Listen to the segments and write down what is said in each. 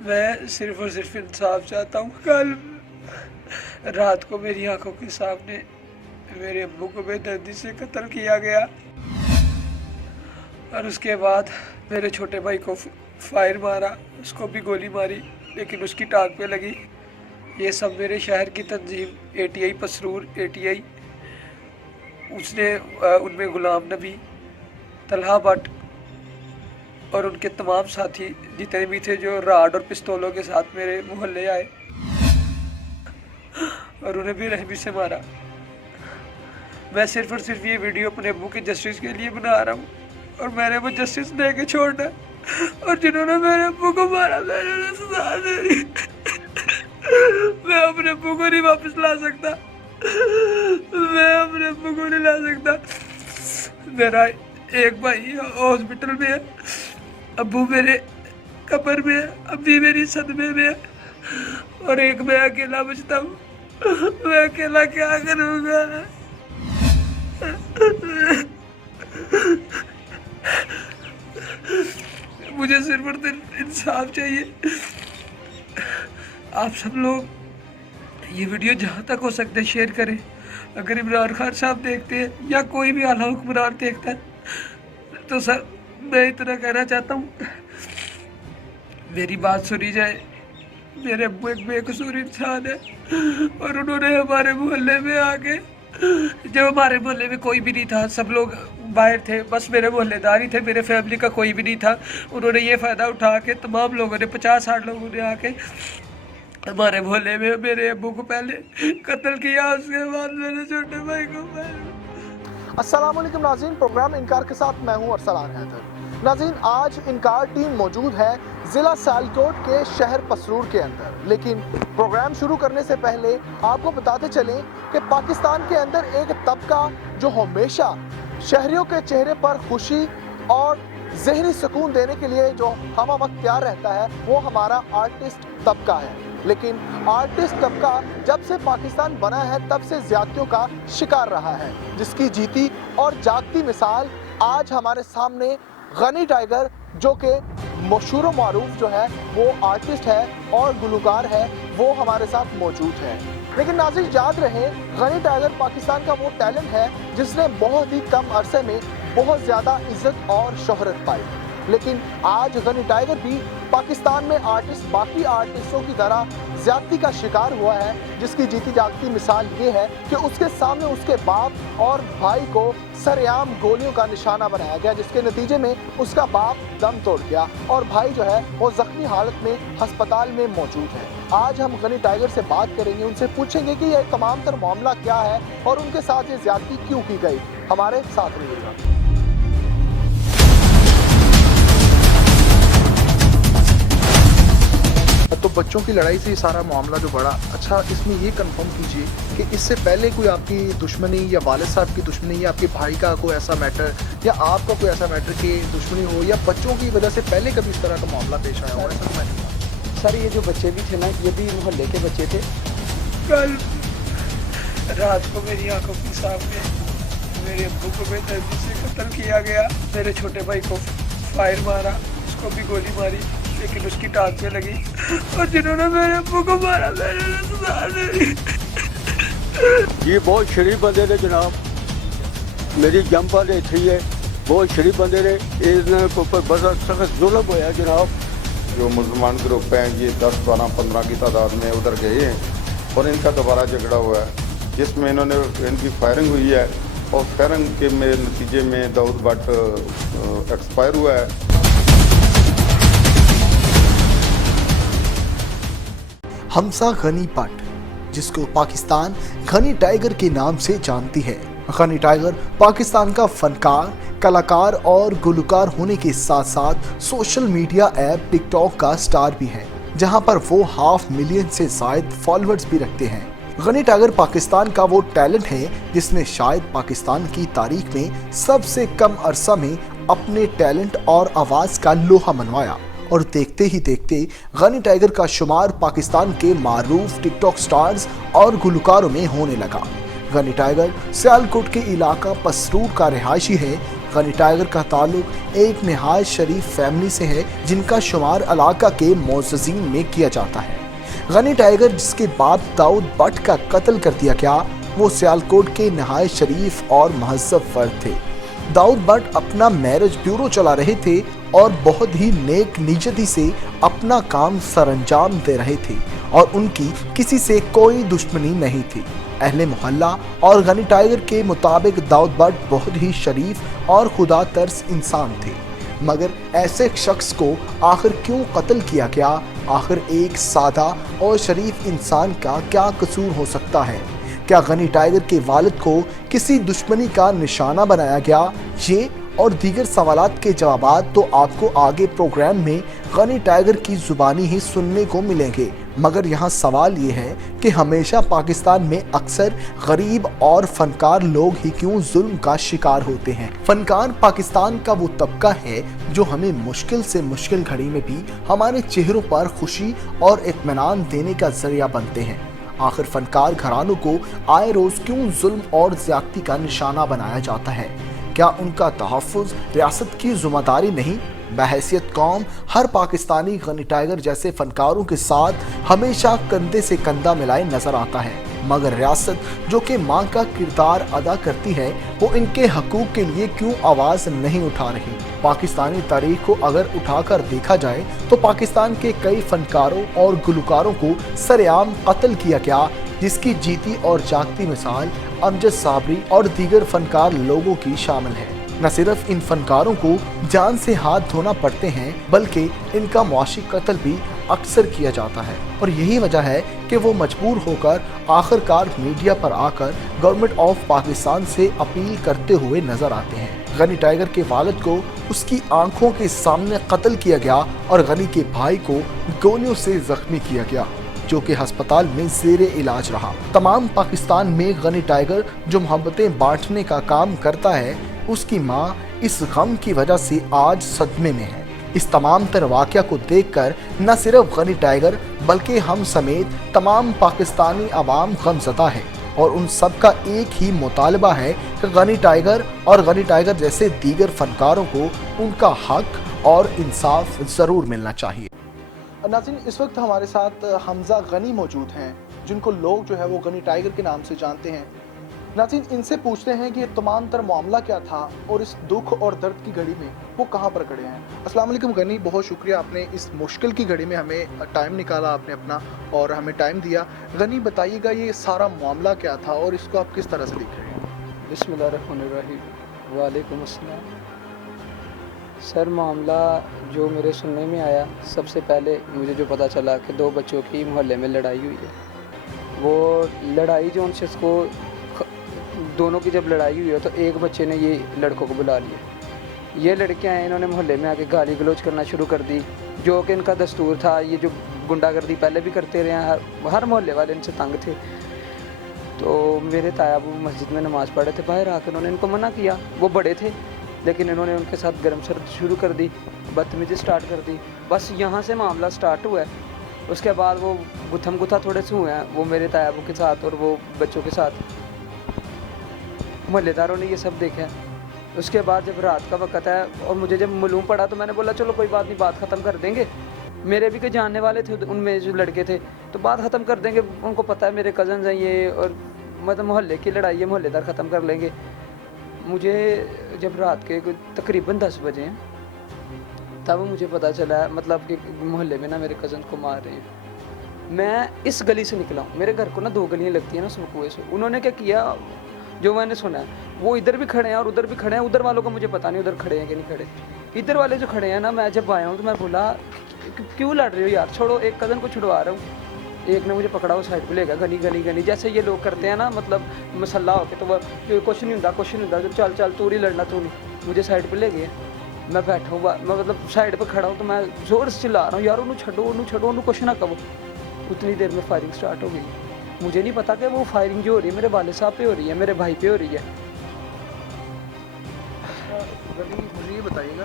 मैं सिर्फ और सिर्फ इंसाफ चाहता हूँ। कल रात को मेरी आंखों के सामने मेरे अब्बू को बेदर्दी से कत्ल किया गया और उसके बाद मेरे छोटे भाई को फायर मारा, उसको भी गोली मारी लेकिन उसकी टांग पे लगी। ये सब मेरे शहर की तंजीम ATI पसरूर ATI, उसने उनमें गुलाम नबी, तलहा भट्ट और उनके तमाम साथी जितने भी थे जो राड और पिस्तौलों के साथ मेरे मोहल्ले आए और उन्हें भी रहमी से मारा। मैं सिर्फ और सिर्फ ये वीडियो अपने अब्बू के जस्टिस के लिए बना रहा हूँ और मैंने वो जस्टिस दे के छोड़ना और जिन्होंने मेरे अब्बू को मारा मैंने उन्हें सजा दे रही। मैं अपने अब्बू को नहीं वापस ला सकता, मैं अपने अब्बू को नहीं ला सकता। मेरा एक भाई हॉस्पिटल में है, अब्बू मेरे कब्र में है, अब्बी मेरी सदमे में है और एक मैं अकेला बचता हूँ। मैं अकेला क्या करूँगा? मुझे सिर्फ और सिर्फ इंसाफ चाहिए। आप सब लोग ये वीडियो जहाँ तक हो सकता है शेयर करें। अगर इमरान खान साहब देखते हैं या कोई भी आला हुक्मरान देखता है तो सर मैं इतना कहना चाहता हूँ, मेरी बात सुनी जाए। मेरे अब्बू एक बेकसूर इंसान है और उन्होंने हमारे मोहल्ले में आके, जब हमारे मोहल्ले में कोई भी नहीं था, सब लोग बाहर थे, बस मेरे मोहल्लेदार ही थे, मेरे फैमिली का कोई भी नहीं था, उन्होंने ये फ़ायदा उठा के तमाम लोगों ने 50-60 लोगों ने आके हमारे मोहल्ले में मेरे अब्बू को पहले कत्ल किया, उसके बाद मेरे छोटे भाई को। अस्सलाम वालेकुम नाज़रीन, प्रोग्राम इनकार के साथ मैं हूं अरसलान हैदर। नाज़रीन, आज इनकार टीम मौजूद है ज़िला सियालकोट के शहर पसरूर के अंदर। लेकिन प्रोग्राम शुरू करने से पहले आपको बताते चलें कि पाकिस्तान के अंदर एक तबका जो हमेशा शहरियों के चेहरे पर खुशी और ज़हनी सुकून देने के लिए जो हम वक्त तैयार रहता है वो हमारा आर्टिस्ट तबका है। लेकिन आर्टिस्ट तबका जब से पाकिस्तान बना है तब से ज़्यादतियों का शिकार रहा है, जिसकी जीती और जागती मिसाल आज हमारे सामने गनी टाइगर, जो कि मशहूर व मारूफ जो है वो आर्टिस्ट है और गुलकार है, वो हमारे साथ मौजूद है। लेकिन नाज़रीन याद रहे, गनी टाइगर पाकिस्तान का वो टैलेंट है जिसने बहुत ही कम अरसे में बहुत ज़्यादा इज्जत और शोहरत पाई। लेकिन आज गनी टाइगर भी पाकिस्तान में आर्टिस्ट बाकी आर्टिस्टों की तरह ज़्यादती का शिकार हुआ है, जिसकी जीती जागती मिसाल ये है कि उसके सामने उसके बाप और भाई को सरेआम गोलियों का निशाना बनाया गया, जिसके नतीजे में उसका बाप दम तोड़ गया और भाई जो है वो ज़ख्मी हालत में अस्पताल में मौजूद है। आज हम गनी टाइगर से बात करेंगे, उनसे पूछेंगे कि यह तमाम तर मामला क्या है और उनके साथ ये ज़्यादती क्यों की गई। हमारे साथ रहिएगा। तो बच्चों की लड़ाई से ये सारा मामला जो बढ़ा, अच्छा इसमें ये कंफर्म कीजिए कि इससे पहले कोई आपकी दुश्मनी या वालिद साहब की दुश्मनी या आपके भाई का कोई ऐसा मैटर या आपका कोई ऐसा मैटर कि दुश्मनी हो या बच्चों की वजह से पहले कभी इस तरह का मामला पेश आया हो? ऐसा मैंने सर ये जो बच्चे भी थे ना, ये भी मोहल्ले के बच्चे थे। कल रात को मेरी आंखों के सामने मेरे अब्बू को बेदर्दी से कत्ल किया गया। मेरे छोटे भाई को फायर मारा, उसको भी गोली मारी लेकिन उसकी टांग पे लगी और जिन्होंने मेरे अब्बू को मारा मैंने उन्हें सजा दे रही। ये बहुत शरीफ बंदे ने जनाब, मेरी जंपा ने थी है, बहुत शरीफ बंदे ने, इनके ऊपर बड़ा सख्त जुल्म होया जनाब। जो मुसलमान ग्रुप हैं ये 10, 12, 15 की तादाद में उधर गए हैं और इनका दोबारा झगड़ा हुआ है जिसमें इनकी फायरिंग हुई है और फायरिंग के नतीजे में दाऊद भट्ट एक्सपायर हुआ है। हमजा गनी भट्ट, जिसको पाकिस्तान गनी टाइगर के नाम से जानती है। गनी टाइगर पाकिस्तान का फनकार, कलाकार और गुलकार होने के साथ साथ सोशल मीडिया ऐप टिकटॉक का स्टार भी है, जहां पर वो 500,000 मिलियन से ज़ायद फॉलोअर्स भी रखते हैं। गनी टाइगर पाकिस्तान का वो टैलेंट है जिसने शायद पाकिस्तान की तारीख में सबसे कम अरसा में अपने टैलेंट और आवाज़ का लोहा मनवाया और देखते ही देखते गनी टाइगर का शुमार पाकिस्तान के मारूफ टिकटॉक स्टार्स और गुलकारों में होने लगा। गनी टाइगर सियालकोट के इलाका पसरूर का रिहायशी है। गनी टाइगर का ताल्लुक एक निहायत शरीफ फैमिली से है जिनका शुमार इलाका के मोअज़्ज़ज़ीन में किया जाता है। गनी टाइगर जिसके बाप दाऊद भट्ट का कत्ल कर दिया गया, वो सियालकोट के निहायत शरीफ और महज़्ज़ब फर्द थे। दाऊद भट्ट अपना मैरिज ब्यूरो चला रहे थे और बहुत ही नेक नियती से अपना काम सरअंजाम दे रहे थे और उनकी किसी से कोई दुश्मनी नहीं थी। अहले मोहल्ला और गनी टाइगर के मुताबिक दाऊद भट्ट बहुत ही शरीफ और खुदा तर्स इंसान थे, मगर ऐसे शख्स को आखिर क्यों कत्ल किया गया? आखिर एक सादा और शरीफ इंसान का क्या कसूर हो सकता है? क्या गनी टाइगर के वालिद को किसी दुश्मनी का निशाना बनाया गया? ये और दीगर सवालात के जवाबात तो आपको आगे प्रोग्राम में गनी टाइगर की जुबानी ही सुनने को मिलेंगे, मगर यहाँ सवाल ये है कि हमेशा पाकिस्तान में अक्सर गरीब और फनकार लोग ही क्यों जुल्म का शिकार होते हैं। फनकार पाकिस्तान का वो तबका है जो हमें मुश्किल से मुश्किल घड़ी में भी हमारे चेहरों पर खुशी और इत्मीनान देने का जरिया बनते हैं। आखिर फनकार घरानों को आए रोज क्यों जुल्म और ज्यादती का निशाना बनाया जाता है? क्या उनका तहफ़्फ़ुज़ रियासत की जिम्मेदारी नहीं? बहैसियत कौम हर पाकिस्तानी गनी टाइगर जैसे फनकारों के साथ हमेशा कंधे से कंधा मिलाए नजर आता है, मगर रियासत जो कि मां का किरदार अदा करती है वो इनके हकूक के लिए क्यों आवाज़ नहीं उठा रही? पाकिस्तानी तारीख को अगर उठाकर देखा जाए तो पाकिस्तान के कई फनकारों और गुलकारों को सरेआम कत्ल किया गया, जिसकी जीती और जागती मिसाल अमजद साबरी और दीगर फनकार लोगों की शामिल है। न सिर्फ इन फनकारों को जान से हाथ धोना पड़ते हैं, बल्कि इनका मुआशी कत्ल भी अक्सर किया जाता है और यही वजह है कि वो मजबूर होकर आखिरकार मीडिया पर आकर गवर्नमेंट ऑफ पाकिस्तान से अपील करते हुए नजर आते हैं। गनी टाइगर के वालिद को उसकी आंखों के सामने कत्ल किया गया और गनी के भाई को गोलियों से जख्मी किया गया, जो कि अस्पताल में ज़ेरे इलाज रहा। तमाम पाकिस्तान में गनी टाइगर जो मोहब्बतें बांटने का काम करता है, उसकी माँ इस गम की वजह से आज सदमे में है। इस तमाम तर वाक़या को देखकर न सिर्फ गनी टाइगर बल्कि हम समेत तमाम पाकिस्तानी अवाम गमज़दा है और उन सब का एक ही मुतालबा है कि गनी टाइगर और गनी टाइगर जैसे दीगर फनकारों को उनका हक और इंसाफ ज़रूर मिलना चाहिए। नाज़रीन, इस वक्त हमारे साथ हमजा गनी मौजूद हैं, जिनको लोग जो है वो गनी टाइगर के नाम से जानते हैं। नाज़रीन, इनसे पूछते हैं कि ये तमाम तर मामला क्या था और इस दुख और दर्द की घड़ी में वो कहाँ पर खड़े हैं। अस्सलाम वालेकुम गनी, बहुत शुक्रिया आपने इस मुश्किल की घड़ी में हमें टाइम निकाला आपने अपना और हमें टाइम दिया। गनी, बताइएगा ये सारा मामला क्या था और इसको आप किस तरह से देख रहे हैं? बिस्मिल्लाहिर्रहमानिर्रहीम। वालेकुम अस्सलाम। सर, मामला जो मेरे सुनने में आया, सबसे पहले मुझे जो पता चला कि 2 बच्चों की मोहल्ले में लड़ाई हुई है। वो लड़ाई जो उनसे उसको दोनों की जब लड़ाई हुई है तो एक बच्चे ने ये लड़कों को बुला लिया। ये लड़के आए, इन्होंने मोहल्ले में आके गाली गलौज करना शुरू कर दी, जो कि इनका दस्तूर था। ये जो गुंडागर्दी पहले भी करते रहे हैं, हर मोहल्ले वाले इनसे तंग थे। तो मेरे ताया वो मस्जिद में नमाज़ पढ़े थे, बाहर आकर उन्होंने इनको मना किया। वो बड़े थे लेकिन इन्होंने उनके साथ गर्म सर्द शुरू कर दी, बदतमीज़ी स्टार्ट कर दी। बस यहाँ से मामला स्टार्ट हुआ है। उसके बाद वो गुथम गुथा थोड़े से हुए हैं, वो मेरे तायाबों के साथ और वो बच्चों के साथ। मोहल्लेदारों ने ये सब देखा है। उसके बाद जब रात का वक्त है और मुझे जब मालूम पड़ा तो मैंने बोला चलो कोई बात नहीं, बात ख़त्म कर देंगे। मेरे भी कोई जानने वाले थे उनमें जो लड़के थे, तो बात ख़त्म कर देंगे, उनको पता है मेरे कज़न्स हैं ये, और मतलब मोहल्ले की लड़ाई है, मोहल्लेदार ख़त्म कर लेंगे। मुझे जब रात के तकरीबन 10 बजे हैं तब मुझे पता चला, मतलब कि मोहल्ले में ना मेरे कज़न को मार रहे हैं। मैं इस गली से निकला हूँ, मेरे घर को ना 2 गलियाँ लगती हैं ना उस कुएं से। उन्होंने क्या किया, जो मैंने सुना है, वो इधर भी खड़े हैं और उधर भी खड़े हैं। उधर वालों को मुझे पता नहीं उधर खड़े हैं कि नहीं खड़े। इधर वाले जो खड़े हैं ना, मैं जब आया हूँ तो मैं बोला क्यों लड़ रहे हो यार, छोड़ो, एक कज़न को छुड़वा रहा हूँ। एक ने मुझे पकड़ा, वो साइड पे ले गया, गनी गनी गनी जैसे ये लोग करते हैं ना, मतलब मसल्ला होके, तो वो कुछ नहीं होता, जब चल चल तू नहीं लड़ना, तू नहीं। मुझे साइड पर ले गए, मैं बैठा हूँ, मैं मतलब साइड पर खड़ा हूँ, तो मैं ज़ोर से चिल्ला रहा हूँ यार उन्होंने छड़ो, उन्होंने छड़ो, उन्होंने कुछ ना करो। उतनी देर में फायरिंग स्टार्ट हो गई। मुझे नहीं पता कि वो फायरिंग जो हो रही है मेरे वाले साहब पे हो रही है, मेरे भाई पे हो रही है। मुझे ये बताइएगा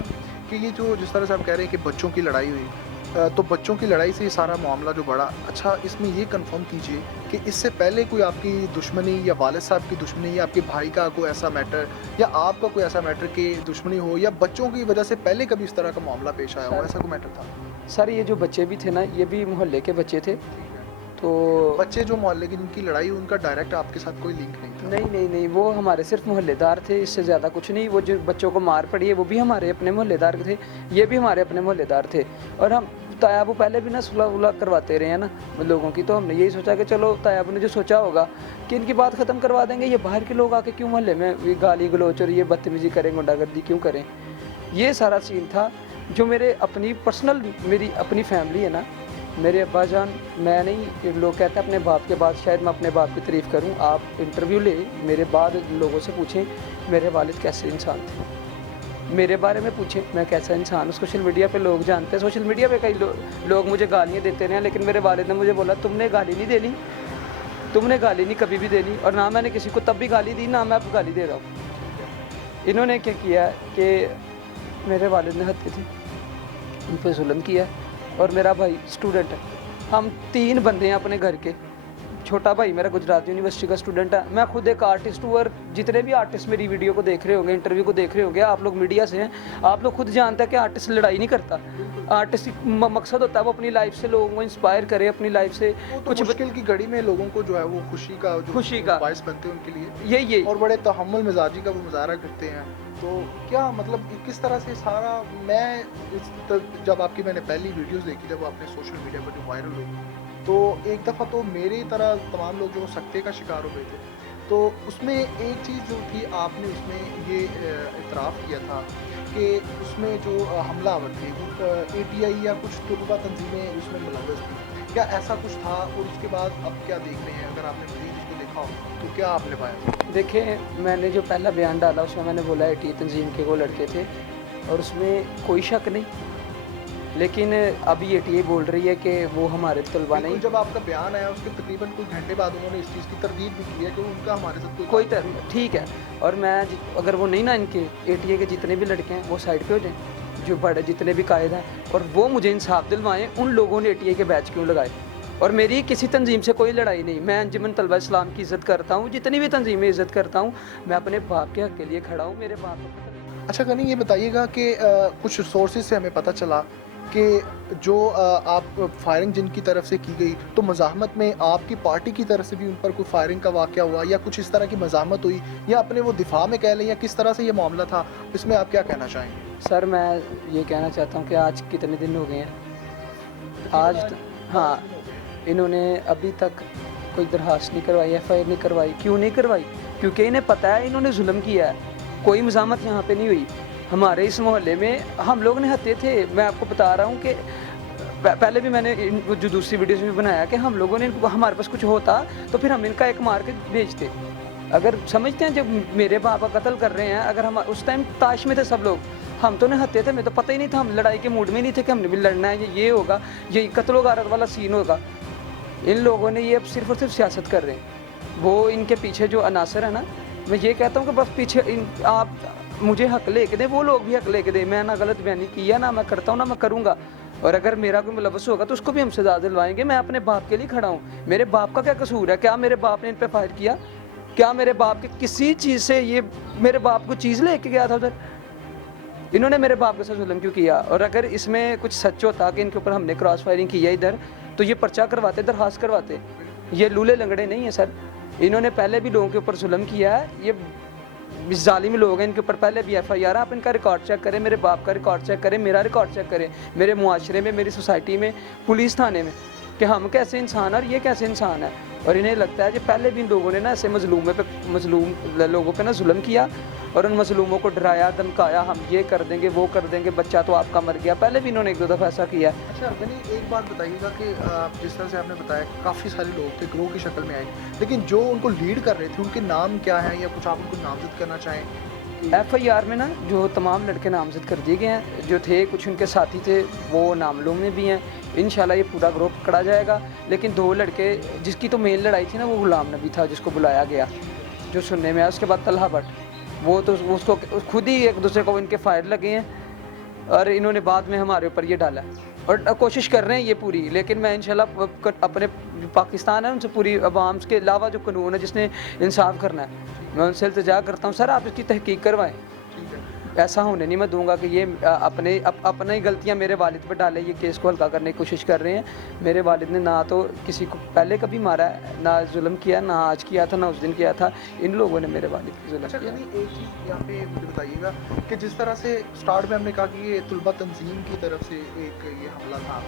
कि ये जो जिस तरह से आप कह रहे हैं कि बच्चों की लड़ाई हुई, तो बच्चों की लड़ाई से ये सारा मामला जो बढ़ा, अच्छा इसमें ये कंफर्म कीजिए कि इससे पहले कोई आपकी दुश्मनी या वालिद साहब की दुश्मनी या आपके भाई का कोई ऐसा मैटर या आपका कोई ऐसा मैटर कि दुश्मनी हो या बच्चों की वजह से पहले कभी इस तरह का मामला पेश आया हो, ऐसा कोई मैटर था? सर ये जो बच्चे भी थे ना, ये भी मोहल्ले के बच्चे थे। तो बच्चे जो मोहल्ले की जिनकी लड़ाई हुई, उनका डायरेक्ट आपके साथ कोई लिंक नहीं था? नहीं, वो हमारे सिर्फ मोहल्लेदार थे, इससे ज़्यादा कुछ नहीं। वो जो बच्चों को मार पड़ी है वो भी हमारे अपने मोहल्लेदार थे, ये भी हमारे अपने मोहल्लेदार थे। और हम तायाबू पहले भी ना सुलह उलह करवाते रहे हैं ना लोगों की, तो हमने यही सोचा कि चलो तायाबू ने जो सोचा होगा कि इनकी बात ख़त्म करवा देंगे, ये बाहर के लोग आके क्यों मोहल्ले में ये गाली गलोच और ये बदतमीजी करें, गुंडागर्दी क्यों करें। ये सारा सीन था। जो मेरे अपनी पर्सनल मेरी अपनी फैमिली है ना, मेरे अब्बा जान, मैं नहीं, लोग कहते हैं अपने बाप के बाद शायद मैं अपने बाप की तारीफ़ करूं। आप इंटरव्यू ले मेरे बाद लोगों से पूछें मेरे वालिद कैसे इंसान थे, मेरे बारे में पूछें मैं कैसा इंसान हूँ। सोशल मीडिया पे लोग जानते हैं, सोशल मीडिया पे कई लोग मुझे गालियाँ देते रहे, लेकिन मेरे वालिद ने मुझे बोला तुमने गाली नहीं देनी, तुमने गाली नहीं कभी भी देनी। और ना मैंने किसी को तब भी गाली दी, ना मैं अब गाली दे रहा हूँ। इन्होंने क्या किया कि मेरे वालिद ने हत्या थी, उन पर जुल्म किया। और मेरा भाई स्टूडेंट है, हम 3 बंदे हैं अपने घर के। छोटा भाई मेरा गुजरात यूनिवर्सिटी का स्टूडेंट है, मैं खुद एक आर्टिस्ट हूँ। और जितने भी आर्टिस्ट मेरी वीडियो को देख रहे होंगे, इंटरव्यू को देख रहे होंगे, आप लोग मीडिया से हैं, आप लोग खुद जानते हैं कि आर्टिस्ट लड़ाई नहीं करता। आर्टिस्ट मकसद होता है वो अपनी लाइफ से लोगों को इंस्पायर करे, अपनी लाइफ से कुछ मुश्किल की घड़ी में लोगों को जो है वो खुशी का बायस बनते हैं उनके लिए, यही और बड़े तहम्मुल मिजाजी का वो मुजाहरा करते हैं। तो क्या मतलब किस तरह से सारा, जब आपकी मैंने पहली वीडियोस देखी, जब आपने सोशल मीडिया पर जो वायरल हुई, तो एक दफ़ा तो मेरी तरह तमाम लोग जो सख्ते का शिकार हो गए थे। तो उसमें एक चीज़ जो थी, आपने उसमें ये इतराफ़ किया था कि उसमें जो हमलावर थे वो ATI या कुछ तुलबा तंजीमें उसमें मुलव्वस थी, क्या ऐसा कुछ था? और उसके बाद अब क्या देख रहे हैं? अगर आपने प्लीज़ उसको देखा हो तो क्या आपने पाया? देखें, मैंने जो पहला बयान डाला उसमें मैंने बोला ATI तंजीम के वो लड़के थे, और उसमें कोई शक नहीं। लेकिन अभी ATI बोल रही है कि वो हमारे तलबा नहीं। जब आपका बयान आया उसके तकरीबन कुछ घंटे बाद उन्होंने इस चीज़ की तरदीद भी की है कि उनका हमारे साथ कोई ठीक है। और मैं अगर वो नहीं ना, इनके ATI के जितने भी लड़के हैं वो साइड पे हो जाएं, जो बड़े जितने भी कायद हैं, और वो मुझे इंसाफ दिलवाएं उन लोगों ने ATI के बैच क्यों लगाए। और मेरी किसी तंजीम से कोई लड़ाई नहीं, मैं अंजुमन तलबा इस्लाम की इज़्ज़त करता हूँ, जितनी भी तंजीमें इज़्ज़त करता हूँ, मैं अपने बाप के हक़ के लिए खड़ा हूँ। मेरे बाप को अच्छा गनी, ये बताइएगा कि कुछ सोर्सेज से हमें पता चला कि जो आप फायरिंग जिनकी तरफ से की गई, तो मज़ाहमत में आपकी पार्टी की तरफ से भी उन पर कोई फायरिंग का वाक़या हुआ या कुछ इस तरह की मज़ाहमत हुई, या अपने वो दिफा में कह लें, या किस तरह से ये मामला था, इसमें आप क्या कहना चाहेंगे? सर मैं ये कहना चाहता हूँ कि आज कितने दिन हो गए हैं, आज हाँ, इन्होंने अभी तक कोई दरखास्त नहीं करवाई, FIR नहीं करवाई। क्यों नहीं करवाई? क्योंकि इन्हें पता है इन्होंने जुल्म किया है। कोई मज़ाहमत यहाँ पे नहीं हुई। हमारे इस मोहल्ले में हम लोग निहत्ते थे। मैं आपको बता रहा हूँ कि पहले भी मैंने जो दूसरी वीडियोस में बनाया कि हम लोगों ने इनको, हमारे पास कुछ होता तो फिर हम इनका एक मार के बेचते। अगर समझते हैं जब मेरे बाप का कत्ल कर रहे हैं, अगर हम उस टाइम ताश में थे सब लोग, हम तो निहत्ते थे, मैं तो पता ही नहीं था, हम लड़ाई के मूड में नहीं थे कि हमने भी लड़ना है, ये होगा, ये कत्ल गारत वाला सीन होगा। इन लोगों ने ये सिर्फ और सिर्फ सियासत कर रहे हैं। वो इनके पीछे जो अनासर है ना, मैं ये कहता हूँ कि बस पीछे आप मुझे हक लेके दें, वो लोग भी हक लेके दें। मैं ना गलत बयानी किया, ना मैं करता हूँ, ना मैं करूँगा। और अगर मेरा कोई मुलव्वस होगा तो उसको भी हम सजा दिलवाएंगे। मैं अपने बाप के लिए खड़ा हूँ। मेरे बाप का क्या कसूर है? क्या मेरे बाप ने इन पर फायर किया? क्या मेरे बाप के किसी चीज़ से, ये मेरे बाप को चीज़ लेके गया था उधर? इन्होंने मेरे बाप के साथ जुल्म क्यों किया? और अगर इसमें कुछ सच होता कि इनके ऊपर हमने क्रॉस फायरिंग की है इधर, तो ये पर्चा करवाते, दरखास्त करवाते। ये लूले लंगड़े नहीं है सर, इन्होंने पहले भी लोगों के ऊपर जुल्म किया है। ये जालिम लोग हैं, इनके ऊपर पहले भी FIR। आप इनका रिकॉर्ड चेक करें, मेरे बाप का रिकॉर्ड चेक करें, मेरा रिकॉर्ड चेक करें, मेरे मुआशरे में, मेरी सोसाइटी में, पुलिस थाने में, कि हम कैसे इंसान हैं और ये कैसे इंसान है। और इन्हें लगता है कि पहले भी इन लोगों ने ना ऐसे मजलूम लोगों पे ना जुल्म किया और उन मजलूमों को डराया, धमकाया, हम ये कर देंगे, वो कर देंगे, बच्चा तो आपका मर गया। पहले भी इन्होंने 1-2 दफ़ा ऐसा किया। अच्छा गनी, एक बात बताइएगा कि जिस तरह से आपने बताया कि काफ़ी सारे लोग थे, ग्रोह की शक्ल में आए, लेकिन जो उनको लीड कर रहे थे उनके नाम क्या हैं, या कुछ आप उनको नामजद करना चाहें? FIR में ना जो तमाम लड़के नामजद कर दिए गए हैं, जो थे, कुछ उनके साथी थे, वो नामलूम में भी हैं। इंशाल्लाह ये पूरा ग्रुप पकड़ा जाएगा। लेकिन 2 लड़के, जिसकी तो मेन लड़ाई थी ना, वो गुलाम नबी था जिसको बुलाया गया, जो सुनने में आया। उसके बाद तलहा भट्ट, वो तो उसको खुद ही एक दूसरे को इनके फायर लगे हैं, और इन्होंने बाद में हमारे ऊपर ये डाला। और कोशिश कर रहे हैं ये पूरी, लेकिन मैं इंशाल्लाह अपने पाकिस्तान है उनसे पूरी अवाम के अलावा जो कानून है जिसने इंसाफ करना है, मैं उनसे इल्तिजा करता हूँ सर आप इसकी तहकीक करवाएं। ऐसा होने नहीं मैं दूंगा कि ये अपना ही गलतियां मेरे वालिद पर डाले, ये केस को हल्का करने की कोशिश कर रहे हैं। मेरे वालिद ने ना तो किसी को पहले कभी मारा है, ना जुल्म किया, ना आज किया था, ना उस दिन किया था। इन लोगों ने मेरे वालिद की जुल्म अच्छा किया। गनी, एक चीज़ यहाँ पे मुझे बताइएगा कि जिस तरह से स्टार्ट में हमने कहा कि ये तुलबा तंजीम की तरफ से एक ये हमला था,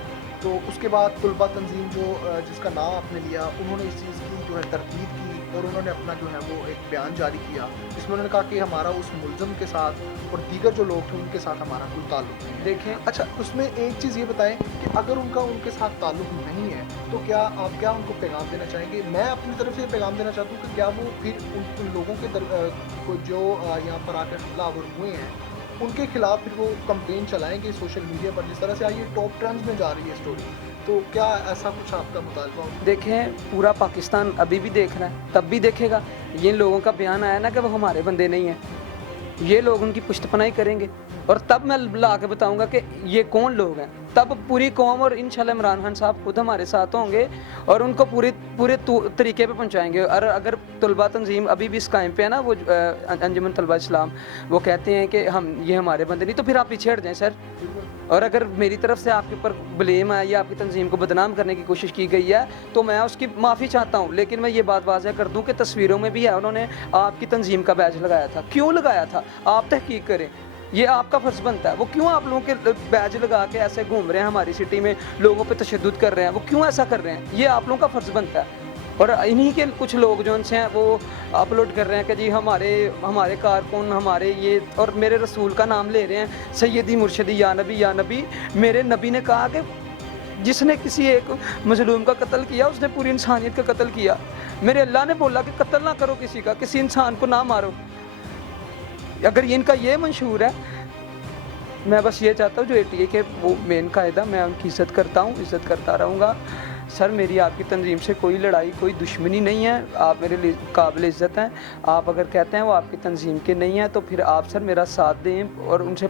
तो उसके बाद तुलबा तंजीम जो जिसका नाम आपने लिया, उन्होंने इस चीज़ की जो है तरदीद की और उन्होंने अपना जो है वो एक बयान जारी किया जिसमें उन्होंने कहा कि हमारा उस मुलज़म के साथ और दीगर जो लोग थे उनके साथ हमारा कोई ताल्लुक नहीं है। देखें, अच्छा, उसमें एक चीज़ ये बताएं कि अगर उनके साथ ताल्लुक नहीं है तो क्या आप उनको पैगाम देना चाहेंगे? मैं अपनी तरफ से पैगाम देना चाहता हूँ कि क्या वो फिर उन लोगों के जो यहाँ पर आकर हमलावर हुए हैं उनके खिलाफ फिर वो कंप्लेन चलाएंगे सोशल मीडिया पर, जिस तरह से आज ये टॉप ट्रेंड्स में जा रही है स्टोरी, तो क्या ऐसा कुछ आपका मुतालबा हो? देखें, पूरा पाकिस्तान अभी भी देख रहा है, तब भी देखेगा। ये लोगों का बयान आया ना कि वो हमारे बंदे नहीं हैं, ये लोग उनकी पुश्तपनाही करेंगे और तब मैं ला के बताऊंगा कि ये कौन लोग हैं। तब पूरी कौम और इंशाल्लाह इमरान खान साहब खुद हमारे साथ होंगे और उनको पूरे तरीके पे पहुंचाएंगे। और अगर तलबा तंजीम अभी भी इस कायम पे है ना, वो अंजुमन तलबा इस्लाम, वो कहते हैं कि ये हमारे बंदे नहीं, तो फिर आप पीछे हट जाएं सर। और अगर मेरी तरफ से आपके ऊपर ब्लेम है या आपकी तंजीम को बदनाम करने की कोशिश की गई है तो मैं उसकी माफ़ी चाहता हूँ, लेकिन मैं ये बात वाज़ह कर दूँ कि तस्वीरों में भी है उन्होंने आपकी तंजीम का बैज लगाया था। क्यों लगाया था? आप तहकीक करें, ये आपका फ़र्ज़ बनता है। वो क्यों आप लोगों के बैज लगा के ऐसे घूम रहे हैं, हमारी सिटी में लोगों पे तशद्दुद कर रहे हैं, वो क्यों ऐसा कर रहे हैं? ये आप लोगों का फ़र्ज़ बनता है। और इन्हीं के कुछ लोग जो उनसे हैं वो अपलोड कर रहे हैं कि जी हमारे कारकुन, हमारे ये, और मेरे रसूल का नाम ले रहे हैं, सैयदी मुर्शदी या नबी या नबी। मेरे नबी ने कहा कि जिसने किसी एक मजलूम का कत्ल किया उसने पूरी इंसानियत का कत्ल किया। मेरे अल्लाह ने बोला कि कत्ल ना करो किसी का, किसी इंसान को ना मारो। अगर इनका ये मंशूर है, मैं बस ये चाहता हूँ जो ATA के वो मेन कायदा, मैं उनकी इज़्ज़त करता हूँ, इज़्ज़त करता रहूँगा। सर, मेरी आपकी तंजीम से कोई लड़ाई, कोई दुश्मनी नहीं है, आप मेरे लिए काबिल इज़्ज़त हैं। आप अगर कहते हैं वो आपकी तंजीम के नहीं हैं तो फिर आप सर मेरा साथ दें और उनसे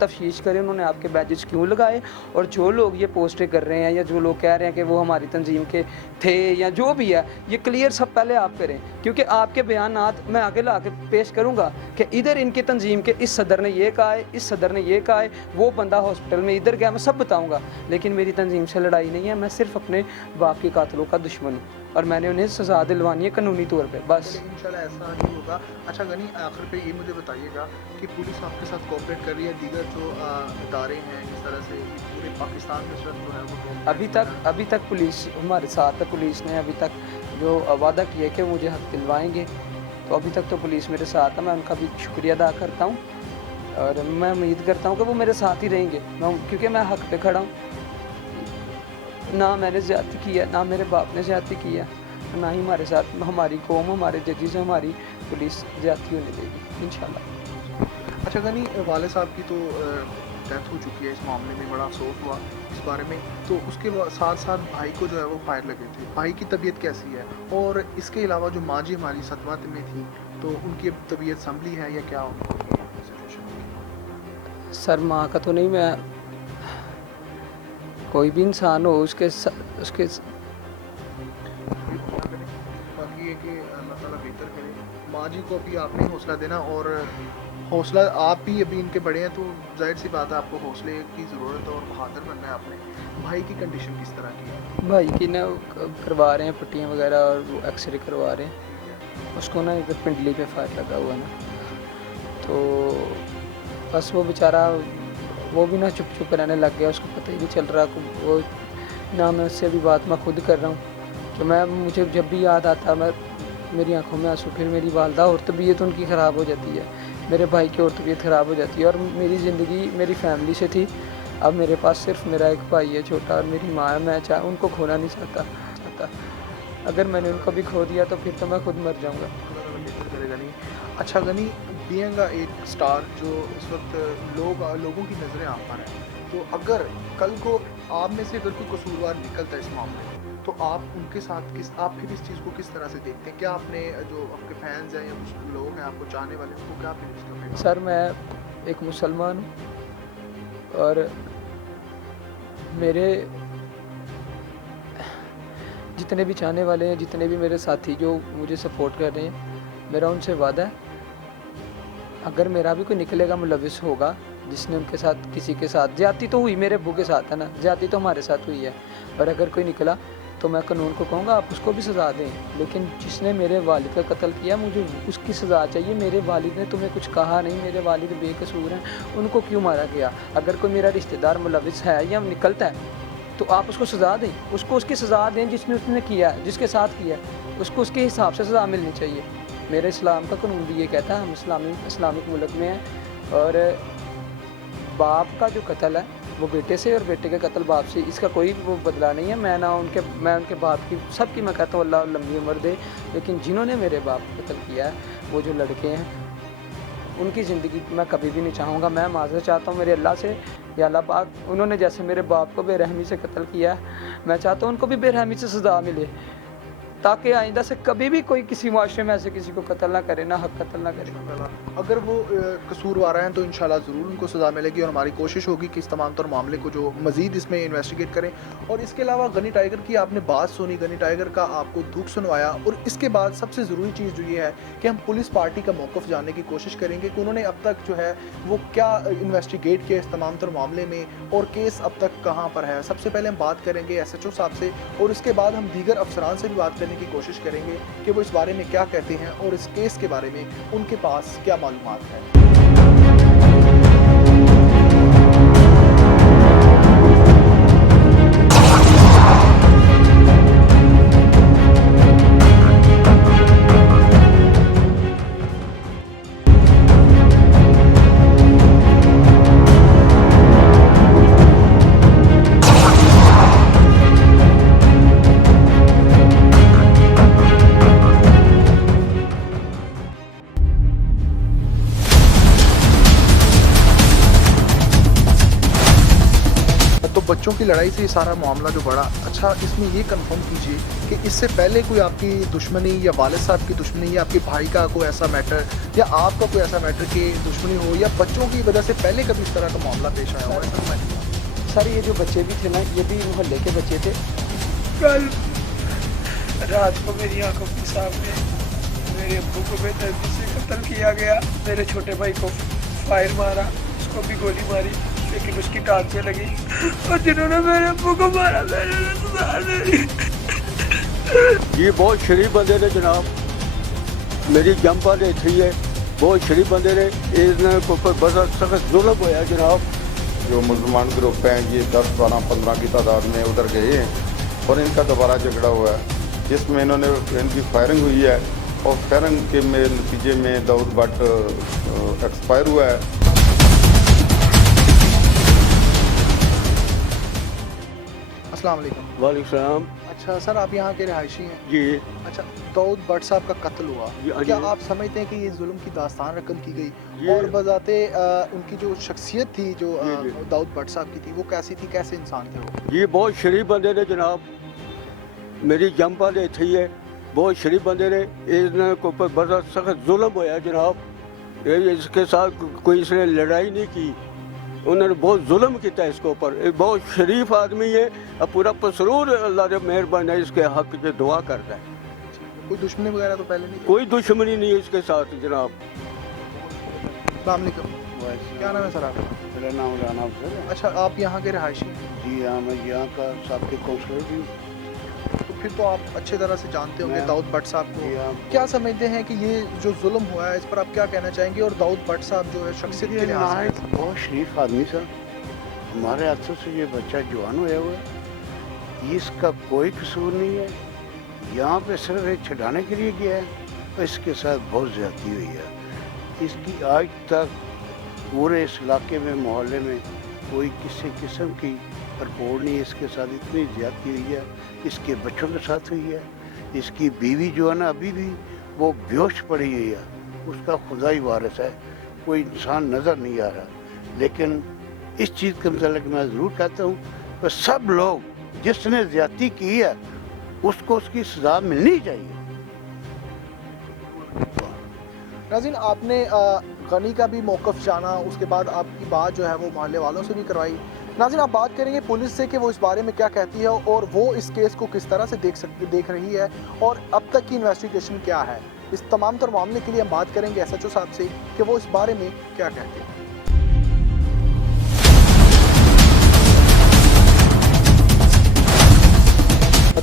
तफ्तीश करें उन्होंने आपके बैजेस क्यों लगाए। और जो लोग ये पोस्टें कर रहे हैं या जो लोग कह रहे हैं कि वो हमारी तंजीम के थे या जो भी है, ये क्लियर सब पहले आप करें, क्योंकि आपके बयानात मैं आगे ला के पेश करूँगा कि इधर इनकी तंजीम के इस सदर ने ये कहा है, इस सदर ने ये कहा है, वो बंदा हॉस्पिटल में इधर गया, मैं सब बताऊँगा। लेकिन मेरी तंजीम से लड़ाई नहीं है, मैं सिर्फ अपने बाप के कातलों का दुश्मन हूँ और मैंने उन्हें सजा दिलवानी है कानूनी तौर पे, बस। इंशाल्लाह ऐसा नहीं होगा। अच्छा गनी, आखिर पे ये मुझे बताइएगा कि पुलिस आपके साथ कोऑपरेट कर रही है, दीगर जो इदारे हैं, जिस तरह से पूरे पाकिस्तान में जो है वो अभी तक पुलिस हमारे साथ है। पुलिस ने अभी तक जो वादा किया कि मुझे हक दिलवाएंगे, तो अभी तक तो पुलिस मेरे साथ है। मैं उनका भी शुक्रिया अदा करता हूँ और मैं उम्मीद करता हूँ कि वो मेरे साथ ही रहेंगे, क्योंकि मैं हक पे खड़ा हूँ। ना मैंने ज़्यादती की है, ना मेरे बाप ने ज़्यादती की है, ना ही हमारे साथ हमारी कौम, हमारे जजेस, हमारी पुलिस ज़्यादती होने देगी इंशाल्लाह। अच्छा गनी, वाले साहब की तो डेथ हो चुकी है, इस मामले में बड़ा अफसोस हुआ इस बारे में, तो उसके साथ साथ भाई को जो है वो फायर लगे थे। भाई की तबीयत कैसी है? और इसके अलावा जो माँ जी हमारी सदमा में थी, तो उनकी तबीयत संभली है या क्या? सर, माँ का तो नहीं, मैं कोई भी इंसान हो उसके बाकी ये कि अल्लाह ताला बेहतर करे। माँ जी को भी आपने हौसला देना, और हौसला आप भी अभी इनके बड़े हैं तो जाहिर सी बात है आपको हौसले की ज़रूरत है और बहादुर बनना है आपने। भाई की कंडीशन किस तरह की है? भाई की ना करवा रहे हैं पट्टियाँ वगैरह और वो एक्सरे करवा रहे हैं। उसको ना इधर पिंडली पे फायर लगा हुआ ना, तो बस वो बेचारा वो भी ना चुप रहने लग गया, उसको पता ही नहीं चल रहा। वो ना मैं उससे भी बात मैं खुद कर रहा हूँ, तो मुझे जब भी याद आता मेरी आंखों में आंसू, फिर मेरी वालदा और तबीयत उनकी ख़राब हो जाती है, मेरे भाई की और तबीयत ख़राब हो जाती है। और मेरी ज़िंदगी मेरी फैमिली से थी, अब मेरे पास सिर्फ मेरा एक भाई है छोटा और मेरी माँ है। मैं उनको खोना नहीं चाहता। अगर मैंने उनको भी खो दिया तो फिर तो मैं खुद मर जाऊँगा। अच्छा गनी, बीइंग एक स्टार जो इस वक्त लोगों की नज़रें आप पर हैं, तो अगर कल को आप में से अगर कोई कसूरवार निकलता है इस मामले में, तो आप उनके साथ आप फिर इस चीज़ को किस तरह से देखते हैं? क्या आपने जो आपके फैंस हैं या कुछ लोग हैं आपको चाहने वाले, उनको क्या फील करेंगे? सर, मैं एक मुसलमान हूँ और मेरे जितने भी चाहने वाले हैं, जितने भी मेरे साथी जो मुझे सपोर्ट कर रहे हैं, मेरा उनसे वादा है, अगर मेरा भी कोई निकलेगा मुलविस होगा जिसने उनके साथ किसी के साथ ज्यादती तो हुई, मेरे अब्बू के साथ है ना, ज्यादती तो हमारे साथ हुई है, और अगर कोई निकला तो मैं कानून को कहूँगा आप उसको भी सज़ा दें, लेकिन जिसने मेरे वालिद का कत्ल किया मुझे उसकी सज़ा चाहिए। मेरे वालिद ने तुम्हें कुछ कहा नहीं, मेरे वालिद बेकसूर हैं, उनको क्यों मारा गया? अगर कोई मेरा रिश्तेदार मुलविस है या निकलता है तो आप उसको सज़ा दें, उसको उसकी सज़ा दें जिसने उसने किया है, जिसके साथ किया है, उसको उसके हिसाब से सज़ा मिलनी चाहिए। मेरे इस्लाम का कानून भी ये कहता है, हम इस्लामिक मुल्क में हैं, और बाप का जो कत्ल है वो बेटे से और बेटे का कत्ल बाप से, इसका कोई वो बदला नहीं है। मैं उनके बाप की सबकी मैं कहता हूँ अल्लाह लंबी उम्र दे, लेकिन जिन्होंने मेरे बाप को कत्ल किया है वो जो लड़के हैं उनकी ज़िंदगी मैं कभी भी नहीं चाहूँगा। मैं माज़रत चाहता हूँ मेरे अल्लाह से, या अल्लाह पाक उन्होंने जैसे मेरे बाप को बेरहमी से कत्ल किया है, मैं चाहता हूँ उनको भी बेरहमी से सज़ा मिले, ताकि आइंदा से कभी भी कोई किसी माशरे में ऐसे किसी को कत्ल ना करे, ना हक कत्ल ना करे। अगर वो कसूरवार हैं तो इंशाल्लाह ज़रूर उनको सज़ा मिलेगी, और हमारी कोशिश होगी कि इस तमाम तर मामले को जो मज़ीद इसमें इन्वेस्टिगेट करें। और इसके अलावा गनी टाइगर की आपने बात सुनी, गनी टाइगर का आपको दुख सुनवाया, और इसके बाद सबसे ज़रूरी चीज़ जो ये है कि हम पुलिस पार्टी का मौक़िफ़ जानने की कोशिश करेंगे कि उन्होंने अब तक जो है वो क्या इन्वेस्टिगेट किया इस तमाम तर मामले में, और केस अब तक कहाँ पर है। सबसे पहले हम बात करेंगे SHO साहब से, और इसके बाद हम दीगर अफसरान से भी बात करने की कोशिश करेंगे कि वो इस बारे में क्या कहते हैं और इस केस के बारे में उनके पास क्या मालूमात है। बच्चों की लड़ाई से ये सारा मामला जो बढ़ा, अच्छा इसमें ये कंफर्म कीजिए कि इससे पहले कोई आपकी दुश्मनी या वालिद साहब की दुश्मनी या आपके भाई का कोई ऐसा मैटर या आपका कोई ऐसा मैटर कि दुश्मनी हो या बच्चों की वजह से पहले कभी इस तरह का मामला पेश आया हुआ है? सर ये जो बच्चे भी थे ना, ये भी मोहल्ले के बच्चे थे। कल रात को मेरी आंखों के सामने मेरे अब्बू को बेदर्दी से कत्ल किया गया। मेरे छोटे भाई को फायर मारा, उसको भी गोली मारी, लेकिन उसकी टांग से लगी, और जिन्होंने मेरे अब्बू को मारा मैंने सजा दे दी। ये बहुत शरीफ बंदे ने जनाब, मेरी जंपा ने थी है, बहुत शरीफ बंदे ने, इन्होंने ऊपर बड़ा सख्त जुल्म होया जनाब। जो मुसलमान ग्रुप हैं ये 10, 12, 15 की तादाद में उधर गए हैं, और इनका दोबारा झगड़ा हुआ है जिसमें इन्होंने इनकी फायरिंग हुई है, और फायरिंग के नतीजे में दाऊद भट्ट एक्सपायर हुआ है। अस्सलाम वालेकुम। वालेकुम सलाम। अच्छा सर, आप यहाँ के रहायशी हैं? जी। अच्छा, दाऊद भट्ट साहब का कत्ल हुआ, जी, क्या जी। आप समझते हैं कि ये जुल्म की दास्तान रकम की गई, ये- और बजाते उनकी जो शख्सियत थी जो जी, जी। दाऊद भट्ट साहब की थी वो कैसी थी, कैसे इंसान थे वो? ये बहुत शरीफ बंदे ने जनाब, मेरी जंपा ने थी है, बहुत शरीफ बंदे ने, इन्होंने ऊपर बड़ा सख्त जुल्म होया जनाब। इसके साथ कोई इसने लड़ाई नहीं की, उन्होंने बहुत जुल्म किया इसके ऊपर। ये बहुत शरीफ आदमी है, अब पूरा पसरूर अल्लाह ने मेहरबान है, इसके हक में दुआ करता है। कोई दुश्मनी वगैरह तो पहले नहीं थी? कोई दुश्मनी नहीं है इसके साथ जनाब। अस्सलाम वालेकुम। क्या नाम है सर आपका? मेरा नाम राना अफजल है। अच्छा, आप यहाँ के रहायशी हैं? जी हाँ, मैं यहाँ का साबिक़ काउंसलर भी हूँ। तो फिर तो आप अच्छे तरह से जानते होंगे मैं- दाऊद भट्ट साहब जी को। हाँ। क्या समझते हैं कि ये जो जुल्म हुआ है इस पर आप क्या कहना चाहेंगे, और दाऊद भट्ट साहब जो है शख्सियत ये के लिहाज नहायत से? बहुत शरीफ आदमी सर, हमारे हाथों से ये बच्चा जवान होया हुआ है, इसका कोई कसूर नहीं है। यहाँ पे सिर्फ एक छुड़ाने के लिए गया है, और इसके साथ बहुत ज़्यादती हुई है। इसकी आज तक पूरे इस इलाके में, मोहल्ले में कोई किसी किस्म की रिपोर्ट नहीं है। इसके साथ इतनी ज़्यादती हुई है, इसके बच्चों के साथ हुई है। इसकी बीवी जो है ना, अभी भी वो बेहोश पड़ी हुई है, उसका खुदा ही वारिस है, कोई इंसान नज़र नहीं आ रहा। लेकिन इस चीज़ के मतलब मैं ज़रूर कहता हूँ कि सब लोग जिसने ज़्यादती की है उसको उसकी सज़ा मिलनी चाहिए। नाज़रीन, आपने गनी का भी मौक़िफ़ जाना, उसके बाद आपकी बात जो है वो मोहल्ले वालों से भी करवाई, नाज़रीन, आप बात करेंगे पुलिस से कि वो इस बारे में क्या कहती है और वो इस केस को किस तरह से देख रही है और अब तक की इन्वेस्टिगेशन क्या है। इस तमाम तर मामले के लिए हम बात करेंगे SHO साहब से कि वो इस बारे में क्या कहते हैं।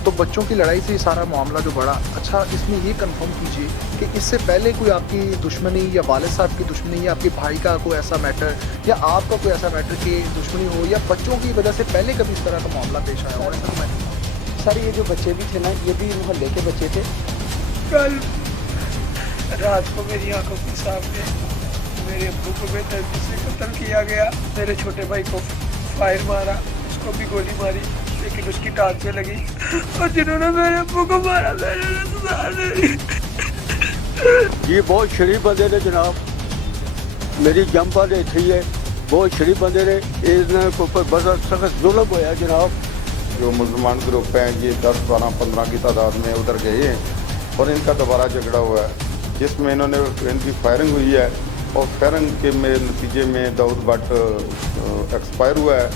तो बच्चों की लड़ाई से ये सारा मामला जो बढ़ा, अच्छा इसमें ये कंफर्म कीजिए कि इससे पहले कोई आपकी दुश्मनी या वालिद साहब की दुश्मनी या आपके भाई का कोई ऐसा मैटर या आपका कोई ऐसा मैटर कि दुश्मनी हो या बच्चों की वजह से पहले कभी इस तरह का मामला पेश आया हो? ऐसा तो मैंने सर ये जो बच्चे भी थे ना, ये भी मोहल्ले के बच्चे थे। कल रात को मेरी आंखों के सामने मेरे अब्बू को बेदर्दी से कत्ल किया गया। मेरे छोटे भाई को फायर मारा, उसको भी गोली मारी लेकिन उसकी टांग से लगी, और जिन्होंने मेरे अब्बू को मारा मेरे रिश्तेदार ने। ये बहुत शरीफ बंदे ने जनाब, मेरी जंपा ने थी है, बहुत शरीफ बंदे ने, इन्होंने ऊपर बड़ा सख्त जुल्म होया जनाब। जो मुसलमान ग्रुप हैं ये 10, 12, 15 की तादाद में उधर गए हैं और इनका दोबारा झगड़ा हुआ है जिसमें इनकी फायरिंग हुई है और फायरिंग के नतीजे में दाऊद भट्ट एक्सपायर हुआ है।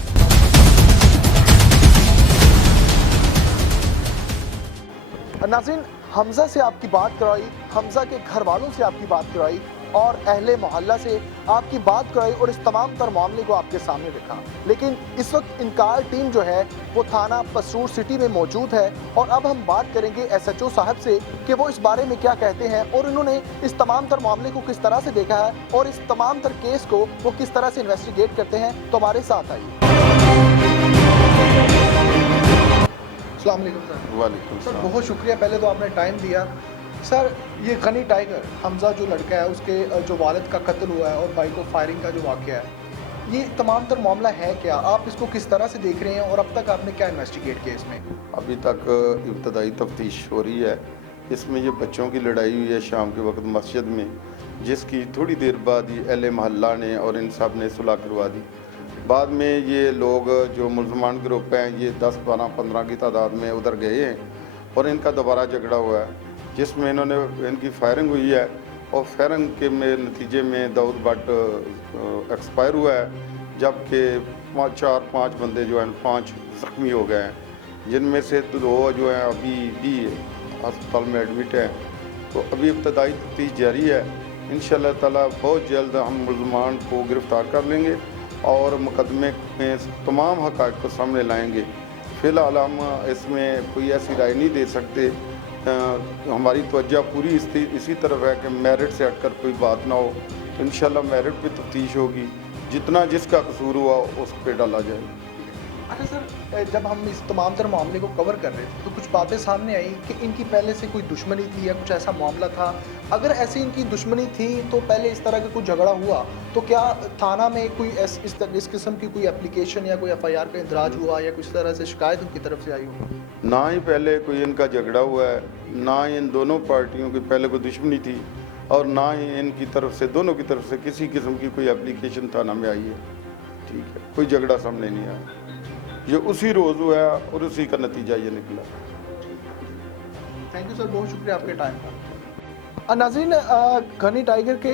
नाज़रीन, हमज़ा से आपकी बात करवाई, हमज़ा के घर वालों से आपकी बात करवाई और अहले मोहल्ला से आपकी बात करवाई और इस तमाम तर मामले को आपके सामने रखा। लेकिन इस वक्त इनकार टीम जो है वो थाना पसरूर सिटी में मौजूद है और अब हम बात करेंगे SHO साहब से कि वो इस बारे में क्या कहते हैं और उन्होंने इस तमाम तर मामले को किस तरह से देखा है और इस तमाम तर केस को वो किस तरह से इन्वेस्टिगेट करते हैं। तो हमारे साथ आइए। अस्सलाम वालेकुम सर। वालेकुम सर सलाम। बहुत शुक्रिया, पहले तो आपने टाइम दिया। सर ये गनी टाइगर हमज़ा जो लड़का है उसके जो वालिद का कत्ल हुआ है और भाई को फायरिंग का जो वाक़या है, ये तमाम तर मामला है क्या? आप इसको किस तरह से देख रहे हैं और अब तक आपने क्या इन्वेस्टिगेट किया इसमें? अभी तक इब्तदाई तफ्तीश हो रही है। इसमें ये बच्चों की लड़ाई हुई है शाम के वक्त मस्जिद में, जिसकी थोड़ी देर बाद ये अहले मोहल्ला ने और इन सब ने सुलह करवा दी। बाद में ये लोग जो मुसलमान ग्रुप हैं ये 10, 12, 15 की तादाद में उधर गए हैं और इनका दोबारा झगड़ा हुआ है जिसमें इनकी फायरिंग हुई है और फायरिंग के नतीजे में दाऊद भट्ट एक्सपायर हुआ है, जबकि 4-5 बंदे जो हैं 5 ज़ख्मी हो गए हैं, जिनमें से 2 जो हैं अभी भी अस्पताल में एडमिट हैं। तो अभी इब्तदाई तफ्तीश जारी है। इंशाअल्लाह ताला बहुत जल्द हम मुलज़मान को गिरफ़्तार कर लेंगे और मुकदमे में तमाम हक़ाइक़ को सामने लाएंगे। फ़िलहाल हम इसमें कोई ऐसी राय नहीं दे सकते। हमारी तवज्जो पूरी इसी तरफ है कि मेरिट से हटकर कोई बात ना हो। तो इंशाअल्लाह मेरिट पे तफ्तीश होगी, जितना जिसका कसूर हुआ उस पर डाला जाए। अच्छा सर, जब हम इस तमाम तर मामले को कवर कर रहे थे तो कुछ बातें सामने आई कि इनकी पहले से कोई दुश्मनी थी या कुछ ऐसा मामला था। अगर ऐसी इनकी दुश्मनी थी तो पहले इस तरह का कोई झगड़ा हुआ तो क्या थाना में कोई इस किस्म की कोई एप्लीकेशन या कोई FIR का इंदराज हुआ या कुछ तरह से शिकायत उनकी तरफ से आई हो? ना ही पहले कोई इनका झगड़ा हुआ है, ना ही इन दोनों पार्टियों की पहले कोई दुश्मनी थी और ना ही इनकी तरफ से, दोनों की तरफ से किसी किस्म की कोई एप्लीकेशन थाना में आई है। ठीक है, कोई झगड़ा सामने नहीं आया। ये उसी रोज़ हुआ है और उसी का नतीजा ये निकला। थैंक यू सर, बहुत शुक्रिया आपके टाइम का। नाज़रीन, गनी टाइगर के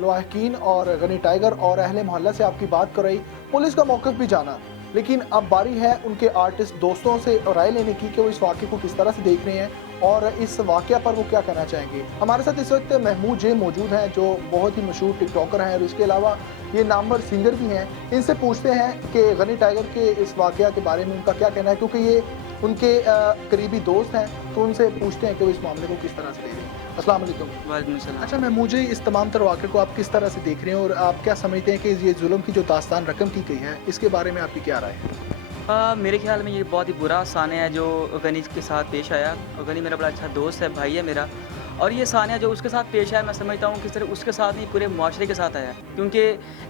लवाहकीन और गनी टाइगर और अहले मोहल्ला से आपकी बात कराई, पुलिस का मौक़िफ़ भी जाना, लेकिन अब बारी है उनके आर्टिस्ट दोस्तों से राय लेने की कि वो इस वाक़े को किस तरह से देख रहे हैं और इस वाक़या पर वो क्या कहना चाहेंगे। हमारे साथ इस वक्त महमूद जे मौजूद हैं जो बहुत ही मशहूर टिकटॉकर हैं और इसके अलावा ये नामवर सिंगर भी हैं। इनसे पूछते हैं कि गनी टाइगर के इस वाक़या के बारे में उनका क्या कहना है, क्योंकि ये उनके करीबी दोस्त हैं, तो उनसे पूछते हैं कि वो इस मामले को किस तरह से देख रहे हैं। अस्सलाम वालेकुम। वालेकुम सलाम। अच्छा, मैं मुझे इस तमाम तर वाक़े को आप किस तरह से देख रहे हैं और आप क्या समझते हैं कि ये जुल्म की जो दास्तान रकम की गई है इसके बारे में आपकी क्या राय है? मेरे ख्याल में ये बहुत ही बुरा सानिया है जो गनी के साथ पेश आया। गनी मेरा बड़ा अच्छा दोस्त है, भाई है मेरा, और ये सानिया जो उसके साथ पेश आया मैं समझता हूँ कि सिर्फ उसके साथ नहीं पूरे मुआशरे के साथ आया, क्योंकि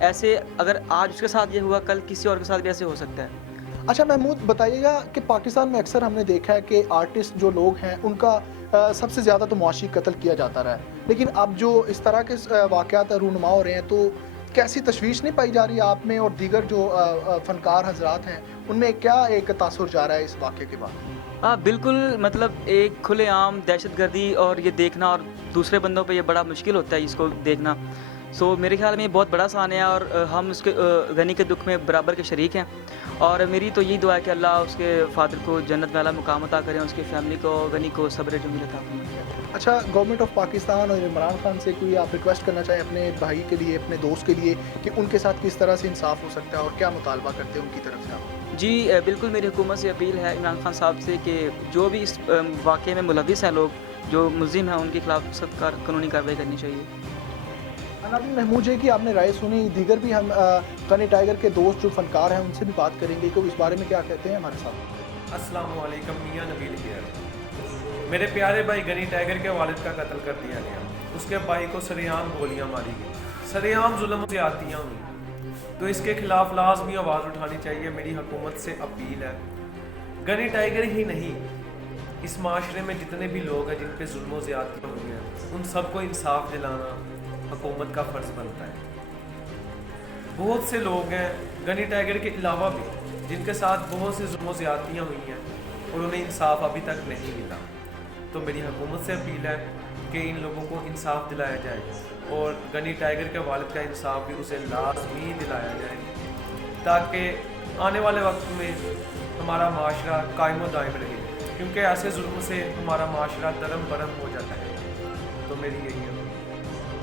ऐसे अगर आज उसके साथ ये हुआ कल किसी और के साथ भी ऐसे हो सकता है। अच्छा महमूद, बताइएगा कि पाकिस्तान में अक्सर हमने देखा है कि आर्टिस्ट जो लोग हैं उनका सबसे ज़्यादा तो मुआशी कत्ल किया जाता रहा है, लेकिन अब जो इस तरह के वाक़यात रूनुमा हो रहे हैं तो कैसी तशवीश नहीं पाई जा रही है आप में और दीगर जो फ़नकार हजरात हैं उनमें, क्या एक तासुर जा रहा है इस वाक़े के बाद? बिल्कुल, मतलब एक खुलेआम दहशतगर्दी और ये देखना और दूसरे बंदों पे ये बड़ा मुश्किल होता है इसको देखना, सो मेरे ख्याल में ये बहुत बड़ा सानिया है और हम उसके गनी के दुख में बराबर के शरीक हैं। और मेरी तो यही दुआ है कि अल्लाह उसके फादर को जन्नत वाला मुकाम अता करें, उसकी फैमिली को, गनी को सब्र जमील अता फरमाएं। अच्छा, गवर्नमेंट ऑफ पाकिस्तान और इमरान खान से कोई आप रिक्वेस्ट करना चाहें अपने भाई के लिए, अपने दोस्त के लिए, कि उनके साथ किस तरह से इंसाफ हो सकता है और क्या मुतालबा करते हैं उनकी तरफ से आप? जी बिल्कुल, मेरी हुकूमत से अपील है इमरान खान साहब से कि जो भी इस वाक़े में मुलविस हैं लोग, जो मुलजिम हैं, उनके खिलाफ सख्त कानूनी कार्रवाई करनी चाहिए। नाज़रीन, महमूद जी की आपने राय सुनी, दीगर भी हम गनी टाइगर के दोस्त जो फनकार हैं उनसे भी बात करेंगे कि वो इस बारे में क्या कहते हैं हमारे साथ। अस्सलाम वालेकुम, मियां नबील हियर। मेरे प्यारे भाई गनी टाइगर के वालिद का कत्ल कर दिया गया, उसके भाई को सरेआम गोलियां मारी गई, सरेआम जुल्म ज़्यादतियाँ हुई, तो इसके खिलाफ लाजमी आवाज़ उठानी चाहिए। मेरी हुकूमत से अपील है, गनी टाइगर ही नहीं, इस माशरे में जितने भी लोग हैं जिन पे जुल्म ज़्यादतियाँ हुई हैं, उन सबको इंसाफ दिलाना हुकूमत का फ़र्ज़ बनता है। बहुत से लोग हैं गनी टाइगर के अलावा भी जिनके साथ बहुत से जुल्म ज़्यादतियाँ हुई हैं और उन्हें इंसाफ अभी तक नहीं मिला। तो मेरी हुकूमत से अपील है कि इन लोगों को इंसाफ दिलाया जाए और गनी टाइगर के वालिद का इंसाफ भी उसे लाजमी दिलाया जाए, ताकि आने वाले वक्त में हमारा माशरा कायम व दायम रहे, क्योंकि ऐसे जुल्म से हमारा माशरा दरम बरम हो जाता है। तो मेरी यही है।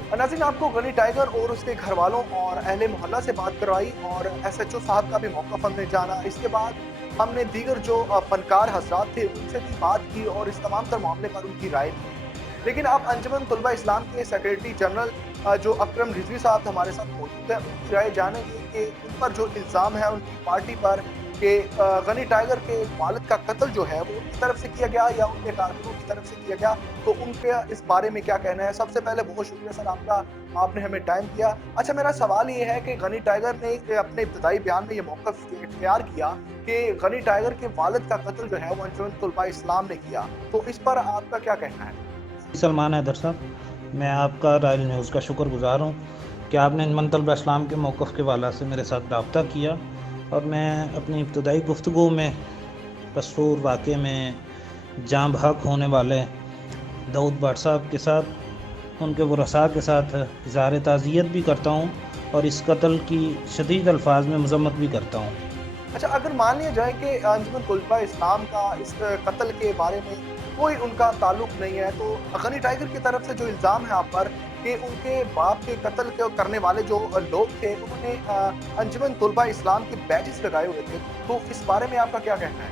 नाज़रीन, आपको गनी टाइगर और उसके घर वालों और अहले मोहल्ला से बात करवाई और SHO साहब का भी मौक़िफ़ हमने जाना। इसके बाद हमने दीगर जो फनकार हज़रात थे उनसे भी बात की और इस तमाम तर मामले पर उनकी राय ली। लेकिन अब अंजुमन तुलबा इस्लाम के सेक्रेटरी जनरल जो अकरम रिजवी साहब हमारे साथ मौजूद हैं, उनकी राय जानेंगे कि उन पर जो इल्ज़ाम है उनकी पार्टी पर कि गनी टाइगर के वालिद का कत्ल जो है वो उनकी तरफ से किया गया या उनके कारकुनों की तरफ से किया गया, तो उनके इस बारे में क्या कहना है। सबसे पहले बहुत शुक्रिया सर आपका, आपने हमें टाइम दिया। अच्छा, मेरा सवाल ये है कि गनी टाइगर ने अपने इब्तदाई बयान में ये मौक़िफ़ इख्तियार किया कि गनी टाइगर के वालिद का कत्ल जो है वो अंजुमन तुलबा इस्लाम ने किया, तो इस पर आपका क्या कहना है? सलमान हैदर साहब, मैं आपका रॉयल न्यूज़ का शुक्रगुजार हूँ कि आपने अंजुमन तुलबा इस्लाम के मौक़िफ़ के वाला से मेरे साथ रब्ता किया और मैं अपनी इब्तदाई गुफ्तगू में पसरूर वाक़े में जाँ बहक होने वाले दाऊद भट्ट साहब के साथ, उनके वरसा के साथ इज़हार ताज़ियत भी करता हूँ और इस कत्ल की शदीद अल्फाज में मज़म्मत भी करता हूँ। अच्छा, अगर मान लिया जाए कि अंजुमन तुलबा इस्लाम का इस कत्ल के बारे में कोई उनका ताल्लुक नहीं है, तो गनी टाइगर की तरफ से जो इल्ज़ाम है आप पर कि उनके बाप के कत्ल के करने वाले जो लोग थे उन्होंने अंजुमन तुलबा इस्लाम के बैजेस लगाए हुए थे, तो इस बारे में आपका क्या कहना है?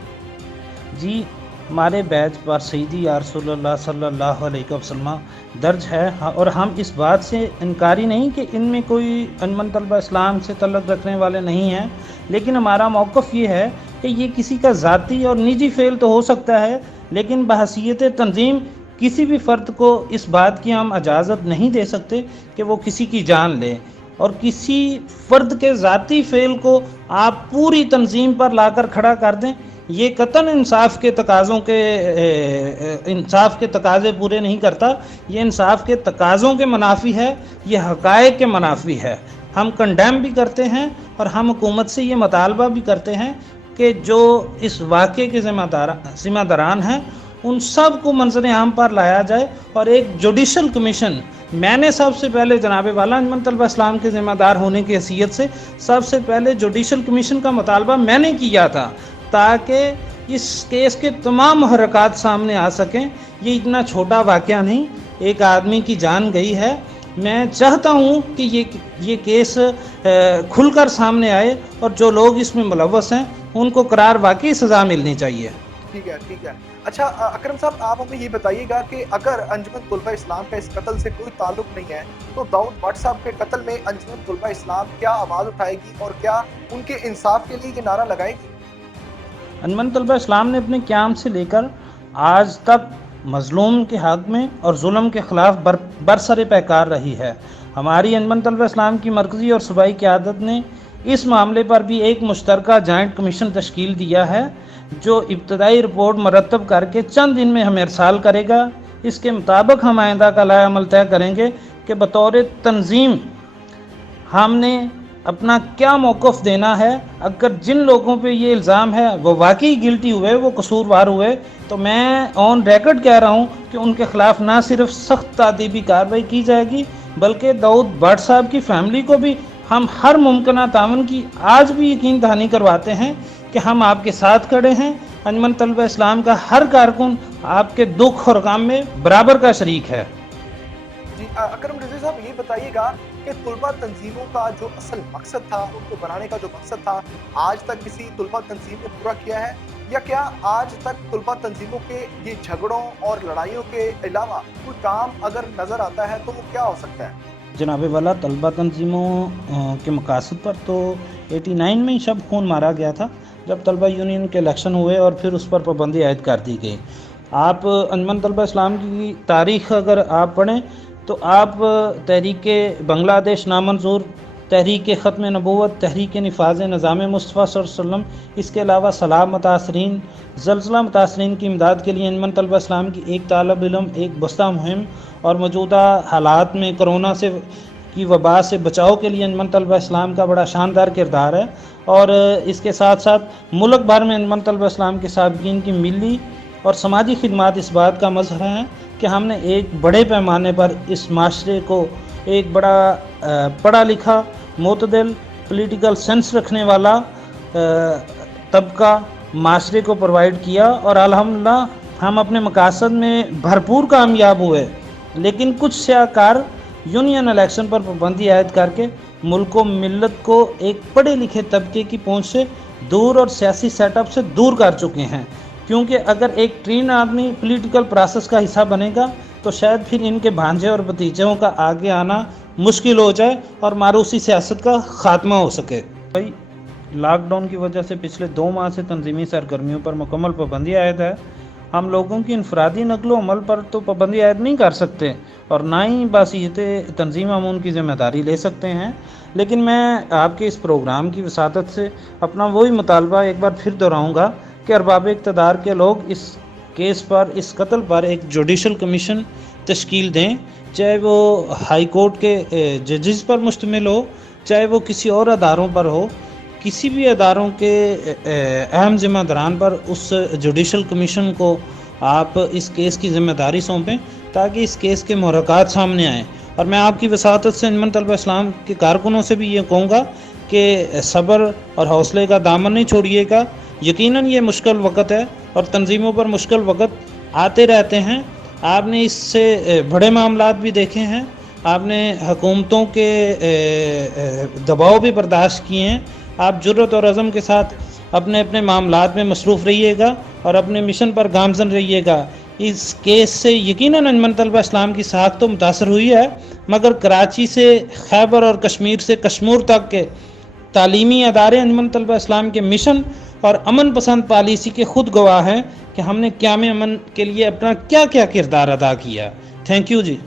जी, हमारे बैच पर सैयदी या रसूलुल्लाह सल्लल्लाहु अलैहि वसल्लम दर्ज है और हम इस बात से इनकारी नहीं कि इनमें कोई अंजुमन तुलबा इस्लाम से तल्लुक़ रखने वाले नहीं हैं, लेकिन हमारा मौक़िफ़ ये है कि ये किसी का ज़ाती और निजी फ़ेल तो हो सकता है, लेकिन बहसीयत तंजीम किसी भी फ़र्द को इस बात की हम इजाज़त नहीं दे सकते कि वो किसी की जान ले, और किसी फ़र्द के ज़ाती फ़ेल को आप पूरी तंजीम पर लाकर खड़ा कर दें, ये कतन इंसाफ के तकाज़े पूरे नहीं करता। ये इंसाफ के तकाज़ों के मुनाफी है, ये हक़ाइक़ के मुनाफी है। हम कंडेम भी करते हैं और हम हुकूमत से ये मुतालबा भी करते हैं कि जो इस वाक़े के ज़िम्मेदारान हैं उन सब को मंज़र आम पर लाया जाए और एक जुडिशल कमीशन, मैंने सबसे पहले जनाब वाला अंजुमन तुलबा इस्लाम के ज़िम्मेदार होने की हैसियत से सबसे पहले जुडिशल कमीशन का मुतालबा मैंने किया था, ताकि इस केस के तमाम हरकत सामने आ सकें। ये इतना छोटा वाक़या नहीं, एक आदमी की जान गई है। मैं चाहता हूँ कि ये केस खुलकर सामने आए और जो लोग इसमें मुलव्वस हैं उनको करार वाकई सज़ा मिलनी चाहिए। ठीक है, ठीक है। अच्छा अकरम साहब, आप हमें ये बताइएगा कि अगर अंजुमन तुलबा इस्लाम का इस कत्ल से कोई ताल्लुक नहीं है, तो दाऊद भट्ट साहब के कत्ल में अंजुमन तुलबा इस्लाम क्या आवाज़ उठाएगी और क्या उनके इंसाफ के लिए ये नारा लगाएगी? अंजुमन तुलबा इस्लाम ने अपने क़याम से लेकर आज तक मज़लूम के हक़ में और जुल्म के ख़िलाफ़ बरसरे पैकार रही है। हमारी अंजुमन तुलबा इस्लाम की मरकज़ी और सूबाई क़यादत ने इस मामले पर भी एक मुश्तरका जॉइंट कमीशन तश्कील दिया है, जो इब्तदाई रिपोर्ट मरतब करके चंद दिन में हमें इरसाल करेगा। इसके मुताबिक हम आइंदा का लाया अमल तय करेंगे कि बतौर तंजीम हमने अपना क्या मौक़िफ़ देना है। अगर जिन लोगों पे ये इल्ज़ाम है वो वाकई गिल्टी हुए, वो कसूरवार हुए, तो मैं ऑन रिकॉर्ड कह रहा हूँ कि उनके ख़िलाफ़ ना सिर्फ सख्त तादीबी कार्रवाई की जाएगी, बल्कि दाऊद भट्ट साहब की फैमिली को भी हम हर मुमकिन तावन की आज भी यकीन दहानी करवाते हैं कि हम आपके साथ खड़े हैं। अंजुमन तलबा इस्लाम का हर कारकुन आपके दुख और गम में बराबर का शरीक है। जी अकरम रिजवी साहब, ये बताइएगा कि तुलबा तंजीमों का जो असल मकसद था, उनको बनाने का जो मकसद था, आज तक किसी तुलबा तंजीम ने पूरा किया है, या क्या आज तक तुलबा तंजीमों के ये झगड़ों और लड़ाइयों के अलावा कोई काम अगर नज़र आता है तो वो क्या हो सकता है? जनाब वाला तलबा तंजीमों के मकासद पर तो 89 में ही शब खून मारा गया था, जब तलबा यूनियन के इलेक्शन हुए और फिर उस पर पाबंदी आयद कर दी गई। आप अंजुमन तलबा इस्लाम की तारीख़ अगर आप पढ़ें तो आप तहरीक बांग्लादेश नामंजूर, तहरीक ख़त्म नबूवत, तहरीक निफाज निज़ाम मुस्तफ़ा सल्लल्लाहु अलैहि वसल्लम, इसके अलावा सलाह मुतासरीन, ज़लज़ला मुतासरीन की इमदाद के लिए अंजुमन तलबा इस्लाम की एक तालब इल्म, एक बस्ता मुहिम और मौजूदा हालात में कोरोना से की वबा से बचाव के लिए अंजुमन तलबा इस्लाम का बड़ा शानदार किरदार है। और इसके साथ साथ मुल्क भर में अंजुमन तलबा इस्लाम के साबिकीन की मिली और समाजी खिदमात इस बात का मज़हर है कि हमने एक बड़े पैमाने पर इस माशरे को एक बड़ा पढ़ा लिखा, मोतदिल, पॉलिटिकल सेंस रखने वाला तबका माशरे को प्रोवाइड किया और अल्हम्दुलिल्लाह हम अपने मकासद में भरपूर कामयाब हुए। लेकिन कुछ सियाकार यूनियन इलेक्शन पर पाबंदी आयद करके मुल्क व मिल्लत को एक पढ़े लिखे तबके की पहुंच से दूर और सियासी सेटअप से दूर कर चुके हैं, क्योंकि अगर एक ट्रेन आदमी पॉलिटिकल प्रोसेस का हिस्सा बनेगा तो शायद फिर इनके भांजे और भतीजों का आगे आना मुश्किल हो जाए और मारूसी सियासत का ख़ात्मा हो सके। भाई लॉकडाउन की वजह से पिछले 2 माह से तंजीमी सरगर्मियों पर मुकम्मल पाबंदी आयद है। हम लोगों की इनफरादी नकलो अमल पर तो पाबंदी आयद नहीं कर सकते और ना ही बासियत तंजीम अमून की ज़िम्मेदारी ले सकते हैं, लेकिन मैं आपके इस प्रोग्राम की वसादत से अपना वही मुतालबा एक बार फिर दोहराऊँगा कि अरबाब इक़्तिदार के लोग इस केस पर, इस कत्ल पर एक जुडिशल कमीशन तश्कील दें, चाहे वो हाई कोर्ट के जजेस पर मुश्तमिल हो, चाहे वो किसी और अदारों पर हो, किसी भी अदारों के अहम ज़िम्मेदारान पर उस जुडिशल कमीशन को आप इस केस की ज़िम्मेदारी सौंपें ताकि इस केस के मुहर्रकात सामने आएँ। और मैं आपकी वसातत से अंजुमन तलबा इस्लाम के कारकुनों से भी ये कहूँगा कि सब्र और हौसले का दामन नहीं छोड़िएगा। यकीनन ये मुश्किल वक़्त है और तंजीमों पर मुश्किल वक़्त आते रहते हैं। आपने इससे बड़े मामलात भी देखे हैं, आपने हुकूमतों के दबाव भी बर्दाश्त किए हैं। आप जुर्रत और अज़म के साथ अपने अपने मामलात में मसरूफ़ रहिएगा और अपने मिशन पर गामज़न रहिएगा। इस केस से यकीनन अंजुमन तलबा इस्लाम की साख तो मुतासर हुई है, मगर कराची से खैबर और कश्मीर से कश्मीर तक के तालीमी अदारे अंजुमन तलबा इस्लाम के मिशन और अमन पसंद पॉलिसी के खुद गवाह हैं कि हमने क़याम अमन के लिए अपना क्या क्या किरदार अदा किया। थैंक यू जी।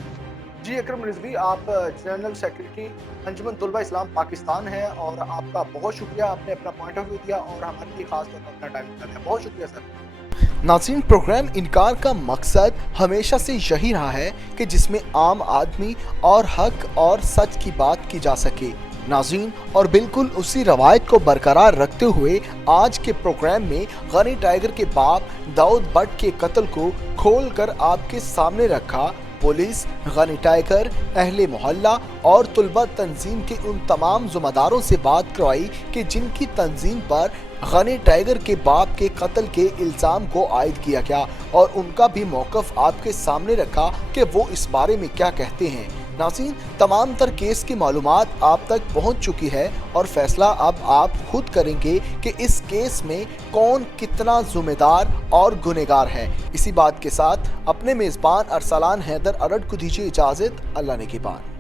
जी अकरम रिजवी, आप जनरल सेक्रेटरी अंजुमन तलबा इस्लाम पाकिस्तान है और आपका बहुत शुक्रिया, आपने अपना पॉइंट ऑफ व्यू दिया और हमारे लिए खास तौर पर अपना टाइम निकाला। बहुत शुक्रिया सर। नाज़रीन, प्रोग्राम इनकार का मकसद हमेशा से यही रहा है कि जिसमें आम आदमी और हक और सच की बात की जा सके। नाज़रीन, और बिल्कुल उसी रवायत को बरकरार रखते हुए आज के प्रोग्राम में गनी टाइगर के बाप दाऊद भट्ट के कत्ल को खोल कर आपके सामने रखा। पुलिस, गनी टाइगर, अहले मोहल्ला और तुलबा तंजीम के उन तमाम ज़िम्मेदारों से बात करवाई कि जिनकी तंजीम पर गनी टाइगर के बाप के कत्ल के इल्ज़ाम को आयद किया गया, और उनका भी मौक़िफ़ आपके सामने रखा कि वो इस बारे में क्या कहते हैं। नाज़रीन, तमाम तर केस की मालूमात आप तक पहुंच चुकी है और फैसला अब आप खुद करेंगे कि इस केस में कौन कितना ज़िम्मेदार और गुनहगार है। इसी बात के साथ अपने मेज़बान अरसलान हैदर अरड को दीजिए इजाज़त। अल्लाह ने के बाद।